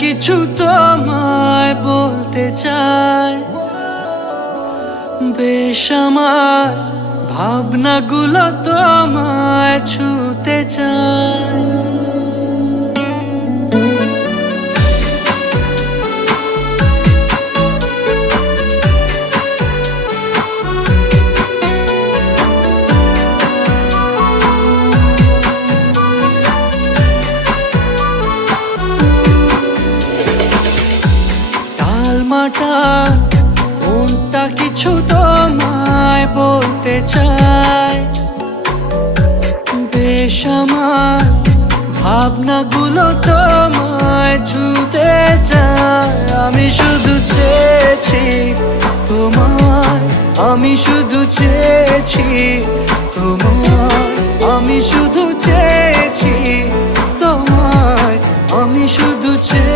কিছু তোমায় বলতে চাই। বেশ আমার ভাবনাগুলো তোমায় ছুতে চায় টালমাটাল মনটা কিছু তোমায় বলতে চায়। বেশ আমার ভাবনাগুলো তোমায় ছুতে চায়। আমি শুধু চেয়েছি তোমায়, আমি শুধু চেয়েছি তোমায়, আমি শুধু চেয়েছি তোমায়, আমি শুধু চেয়েছি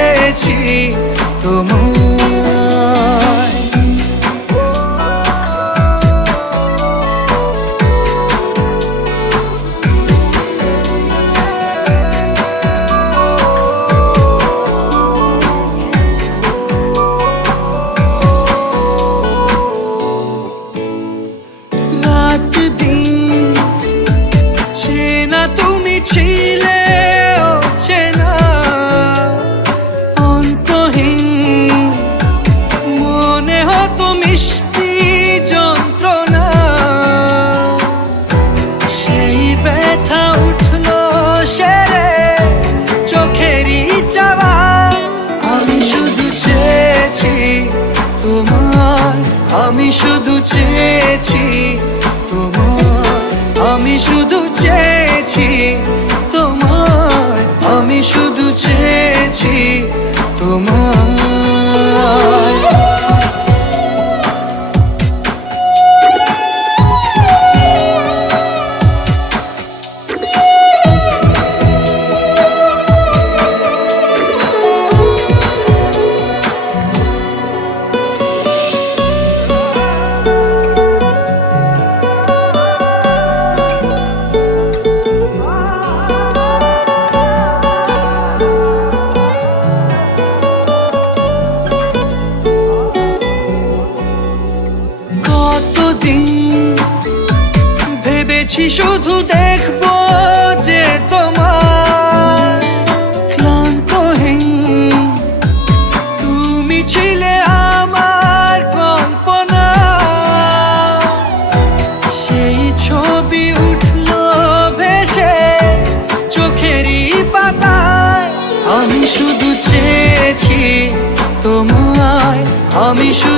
ছিলে অন্তহীন। মনে হতো মিষ্টি সেই ব্যথা উঠল চোখেরই আমি শুধু তোমার আমি শুধু চেয়েছি কতদিন ভেবেছি শুধু দেখব যে তোমার ক্লান্তহীন তুমি ছিলে আমার কল্পনা। সেই ছবি উঠল ভেসে চোখেরই পাতায়। আমি শুধু চেয়েছি তোমায়, আমি শুধু